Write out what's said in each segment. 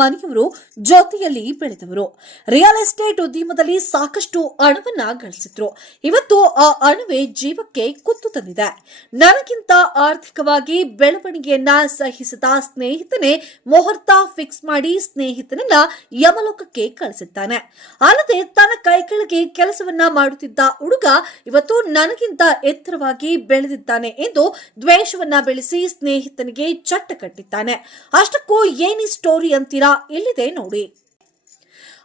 ಮನೆಯವರು ಜೊತೆಯಲ್ಲಿ ಬೆಳೆದವರು. Real estate ಉದ್ಯಮದಲ್ಲಿ ಸಾಕಷ್ಟು ಹಣವನ್ನ ಗಳಿಸಿದ್ರು. ಇವತ್ತು ಆ ಹಣವೇ ಜೀವಕ್ಕೆ ಕುತ್ತು ತಂದಿದೆ. ನನಗಿಂತ ಆರ್ಥಿಕವಾಗಿ ಬೆಳವಣಿಗೆಯನ್ನ ಸಹಿಸದ ಸ್ನೇಹಿತನೇ ಮುಹೂರ್ತ ಫಿಕ್ಸ್ ಮಾಡಿ ಸ್ನೇಹಿತನನ್ನ ಯಮಲೋಕಕ್ಕೆ ಕಳಿಸುತ್ತಾನೆ. ಅಲ್ಲದೆ ತನ್ನ ಕೈ ಕೆಳಗೆ ಕೆಲಸವನ್ನ ಮಾಡುತ್ತಿದ್ದ ಹುಡುಗ ಇವತ್ತು ನನಗಿಂತ ಎತ್ತರವಾಗಿ ಬೆಳೆದಿದ್ದಾನೆ ಎಂದು ದ್ವೇಷವನ್ನ ಬೆಳೆಸಿ ಸ್ನೇಹಿತನಿಗೆ ಚಟ್ಟ ಕಟ್ಟಿದ್ದಾನೆ. ಅಷ್ಟಕ್ಕೂ ಏನಿ ಸ್ಟೋರಿ ಅಂತೀರಾ? ಇಲ್ಲಿದೆ ನೋಡಿ.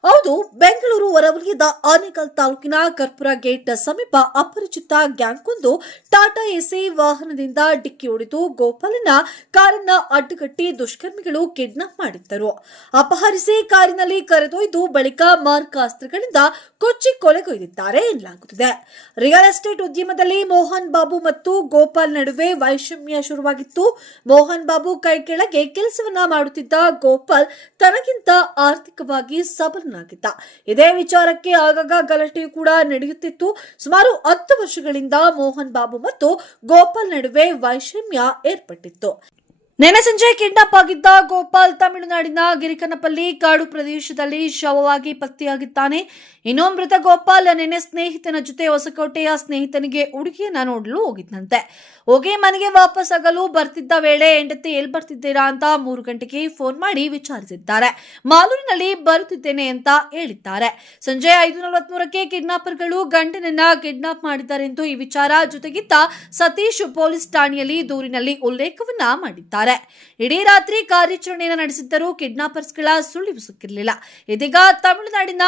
ಹೌದು, ಬೆಂಗಳೂರು ಹೊರವಲಯದ ಆನೇಕಲ್ ತಾಲೂಕಿನ ಕರ್ಪುರ ಗೇಟ್ ಸಮೀಪ ಅಪರಿಚಿತ ಗ್ಯಾಂಗ್ ಒಂದು ಟಾಟಾ ಎಸಿ ವಾಹನದಿಂದ ಡಿಕ್ಕಿ ಹೊಡೆದು ಗೋಪಾಲನ ಕಾರನ್ನ ಅಡ್ಡಗಟ್ಟಿ ದುಷ್ಕರ್ಮಿಗಳು ಕಿಡ್ನಾಪ್ ಮಾಡಿದ್ದರು. ಅಪಹರಿಸಿ ಕಾರಿನಲ್ಲಿ ಕರೆದೊಯ್ದು ಬಳಿಕ ಮಾರಕಾಸ್ತ್ರಗಳಿಂದ ಕೊಚ್ಚಿ ಕೊಲೆಗೈದಿದ್ದಾರೆ ಎನ್ನಲಾಗುತ್ತಿದೆ. ರಿಯಲ್ ಎಸ್ಟೇಟ್ ಉದ್ಯಮದಲ್ಲಿ ಮೋಹನ್ ಬಾಬು ಮತ್ತು ಗೋಪಾಲ್ ನಡುವೆ ವೈಷಮ್ಯ ಶುರುವಾಗಿತ್ತು. ಮೋಹನ್ ಬಾಬು ಕೈ ಕೆಳಗೆ ಕೆಲಸವನ್ನ ಮಾಡುತ್ತಿದ್ದ ಗೋಪಾಲ್ ತನಗಿಂತ ಆರ್ಥಿಕವಾಗಿ ಸಬಲ ಇದೇ ವಿಚಾರಕ್ಕೆ ಆಗಾಗ ಗಲಾಟೆಯೂ ಕೂಡ ನಡೆಯುತ್ತಿತ್ತು. ಸುಮಾರು 10 ವರ್ಷಗಳಿಂದ ಮೋಹನ್ ಬಾಬು ಮತ್ತು ಗೋಪಾಲ್ ನಡುವೆ ವೈಷಮ್ಯ ಏರ್ಪಟ್ಟಿತ್ತು. ನಿನ್ನೆ ಸಂಜೆ ಕಿಡ್ನಾಪ್ ಆಗಿದ್ದ ಗೋಪಾಲ್ ತಮಿಳುನಾಡಿನ ಗಿರಿಕನಪಲ್ಲಿ ಕಾಡು ಪ್ರದೇಶದಲ್ಲಿ ಶವವಾಗಿ ಪತ್ತೆಯಾಗಿದ್ದಾನೆ. ಇನ್ನು ಮೃತ ಗೋಪಾಲ್ ನಿನ್ನೆ ಸ್ನೇಹಿತನ ಜೊತೆ ಹೊಸಕೋಟೆಯ ಸ್ನೇಹಿತನಿಗೆ ಹುಡುಗಿಯನ್ನ ನೋಡಲು ಹೋಗಿದ್ದಂತೆ. ಹೋಗಿ ಮನೆಗೆ ವಾಪಸ್ ಆಗಲು ಬರ್ತಿದ್ದ ವೇಳೆ ಹೆಂಡತಿ ಎಲ್ಲಿ ಬರ್ತಿದ್ದೀರಾ ಅಂತ 3 ಗಂಟೆಗೆ ಫೋನ್ ಮಾಡಿ ವಿಚಾರಿಸಿದ್ದಾರೆ. ಮಾಲೂರಿನಲ್ಲಿ ಬರುತ್ತಿದ್ದೇನೆ ಅಂತ ಹೇಳಿದ್ದಾರೆ. ಸಂಜೆ 5:43ಕ್ಕೆ ಕಿಡ್ನಾಪರ್ಗಳು ಗಂಡನನ್ನ ಕಿಡ್ನಾಪ್ ಮಾಡಿದ್ದಾರೆ ಎಂದು ಈ ವಿಚಾರ ಜೊತೆಗಿದ್ದ ಸತೀಶ್ ಪೊಲೀಸ್ ಠಾಣೆಯಲ್ಲಿ ದೂರಿನಲ್ಲಿ ಉಲ್ಲೇಖವನ್ನ ಮಾಡಿದ್ದಾರೆ. ಇಡೀ ರಾತ್ರಿ ಕಾರ್ಯಾಚರಣೆಯನ್ನು ನಡೆಸಿದ್ದರೂ ಕಿಡ್ನಾಪರ್ಸ್ಗಳ ಸುಳಿವು ಸಿಕ್ಕಿರಲಿಲ್ಲ. ಇದೀಗ ತಮಿಳುನಾಡಿನ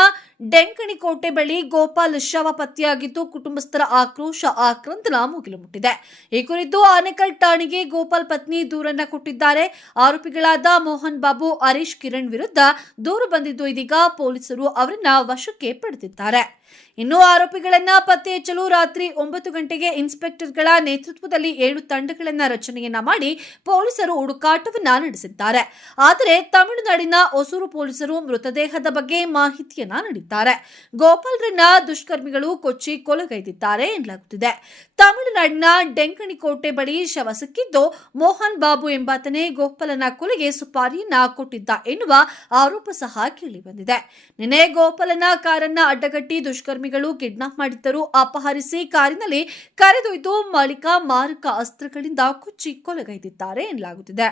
ಡೆಂಕಣಿಕೋಟೆ ಬಳಿ ಗೋಪಾಲ್ ಶವ ಪತ್ತೆಯಾಗಿದ್ದು ಕುಟುಂಬಸ್ಥರ ಆಕ್ರೋಶ ಆಕ್ರಂದನ ಮುಗಿಲು ಮುಟ್ಟಿದೆ. ಈ ಕುರಿತು ಆನೇಕಲ್ ಠಾಣೆಗೆ ಗೋಪಾಲ್ ಪತ್ನಿ ದೂರನ್ನ ಕೊಟ್ಟಿದ್ದಾರೆ. ಆರೋಪಿಗಳಾದ ಮೋಹನ್ ಬಾಬು, ಹರೀಶ್, ಕಿರಣ್ ವಿರುದ್ಧ ದೂರು ಬಂದಿದ್ದು ಇದೀಗ ಪೊಲೀಸರು ಅವರನ್ನ ವಶಕ್ಕೆ ಪಡೆದಿದ್ದಾರೆ. ಇನ್ನು ಆರೋಪಿಗಳನ್ನ ಪತ್ತೆ ಹಚ್ಚಲು ರಾತ್ರಿ 9 ಗಂಟೆಗೆ ಇನ್ಸ್ಪೆಕ್ಟರ್ಗಳ ನೇತೃತ್ವದಲ್ಲಿ 7 ತಂಡಗಳನ್ನ ರಚನೆಯನ್ನ ಮಾಡಿ ಪೊಲೀಸರು ಹುಡುಕಾಟವನ್ನ ನಡೆಸಿದ್ದಾರೆ. ಆದರೆ ತಮಿಳುನಾಡಿನ ಹೊಸೂರು ಪೊಲೀಸರು ಮೃತದೇಹದ ಬಗ್ಗೆ ಮಾಹಿತಿಯನ್ನ ನೀಡಿದ್ದಾರೆ. ಗೋಪಾಲ್ರನ್ನ ದುಷ್ಕರ್ಮಿಗಳು ಕೊಚ್ಚಿ ಕೊಲೆಗೈದಿದ್ದಾರೆ ಎನ್ನಲಾಗುತ್ತಿದೆ. ತಮಿಳುನಾಡಿನ ಡೆಂಕಣಿಕೋಟೆ ಬಳಿ ಶವ ಸಿಕ್ಕಿದ್ದು ಮೋಹನ್ ಬಾಬು ಎಂಬಾತನೇ ಗೋಪಾಲನ ಕೊಲೆಗೆ ಸುಪಾರಿಯನ್ನ ಕೊಟ್ಟಿದ್ದ ಎನ್ನುವ ಆರೋಪ ಸಹ ಕೇಳಿಬಂದಿದೆ. ನಿನ್ನೆ ಗೋಪಾಲನ ಕಾರನ್ನ ಅಡ್ಡಗಟ್ಟಿ ದುಷ್ಕರ್ಮಿಗಳು ಕಿಡ್ನಾಪ್ ಮಾಡಿದ್ದರು. ಅಪಹರಿಸಿ ಕಾರಿನಲ್ಲಿ ಕರೆದೊಯ್ದು ಬಳಿಕ ಮಾರಕ ಅಸ್ತ್ರಗಳಿಂದ ಕೊಚ್ಚಿ ಕೊಲೆಗೈದಿದ್ದಾರೆ ಎನ್ನಲಾಗುತ್ತಿದೆ.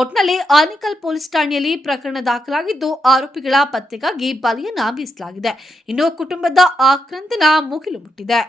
ಒಟ್ನಲ್ಲಿ ಆನೇಕಲ್ ಪೊಲೀಸ್ ಠಾಣೆಯಲ್ಲಿ ಪ್ರಕರಣ ದಾಖಲಾಗಿದ್ದು ಆರೋಪಿಗಳ ಪತ್ತೆಗಾಗಿ ಬಲೆಯನ್ನ ಬೀಸಲಾಗಿದೆ. ಇನ್ನು ಕುಟುಂಬದ ಆಕ್ರಂದನ ಮುಗಿಲು ಮುಟ್ಟಿದೆ.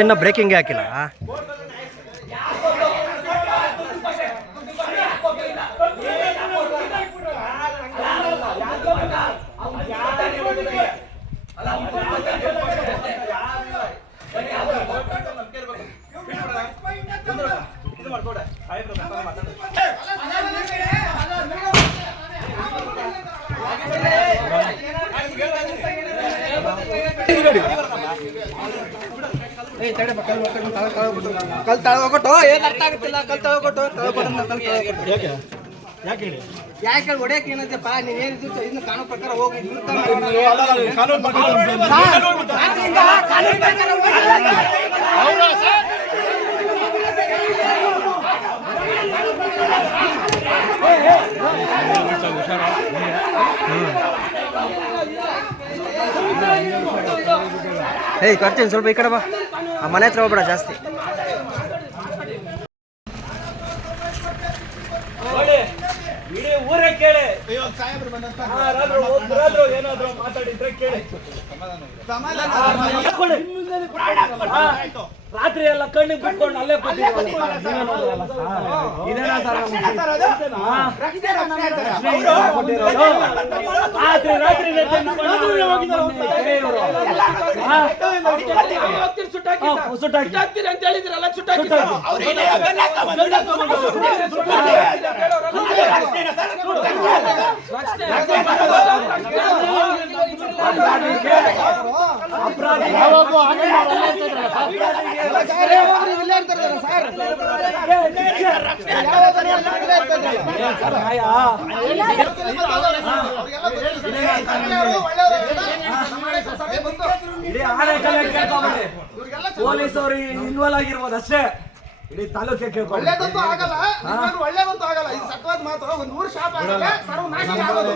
ಇನ್ನ ಬ್ರೇಕಿಂಗ್ ಹಾಕಿಲ್ಲ. ಕಲ್ ತಳಗೋಟು ಏನ್ ಅರ್ಥ ಆಗುತ್ತಿಲ್ಲ. ಕಲ್ ತಳಗೋಟು ಯಾಕೆ ಹೊಡೆಯಕ್ಕೆ ಏನಂತಪ್ಪ ನೀನ್ ಏನಿದ್ದು ಇದನ್ನ ಕಾನೂನು ಪ್ರಕಾರ ಹೋಗಿ ಏಯ್ ಕರ್ತೀನಿ ಸ್ವಲ್ಪ ಈ ಕಡೆ ಬಾ. ಆ ಮನೆ ಹತ್ರ ಹೋಗ್ಬೇಡ ಜಾಸ್ತಿ. ಇಡೀ ಊರೇ ಕೇಳಿ ಏನಾದ್ರು ಮಾತಾಡಿದ್ರೆ ಕೇಳಿ. ರಾತ್ರಿ ಎಲ್ಲ ಕಣ್ಣಿಗೆ ಬಿಟ್ಕೊಂಡು ಅಲ್ಲೇ ಸುಟ್ಟಾಕ್ತೀರಿ ಅಂತ ಹೇಳಿದ್ರಲ್ಲ, ಅಪರಾಧಿ ಪೊಲೀಸರು ಇನ್ವಾಲ್ವ್ ಆಗಿರ್ಬೋದು ಅಷ್ಟೇ. ಇಡೀ ತಾಲೂಕೆ ಕೇಳ್ಕೊಂಡು ಒಳ್ಳೇದಂತೂ ಆಗಲ್ಲ. ಇದು ಸತ್ವಾದ ಮಾತು. ಒಂದು ಊರು ಶಾಪ್ ಆಗಲ್ಲ, ಸರ್ವನಾಶ ಆಗೋದು.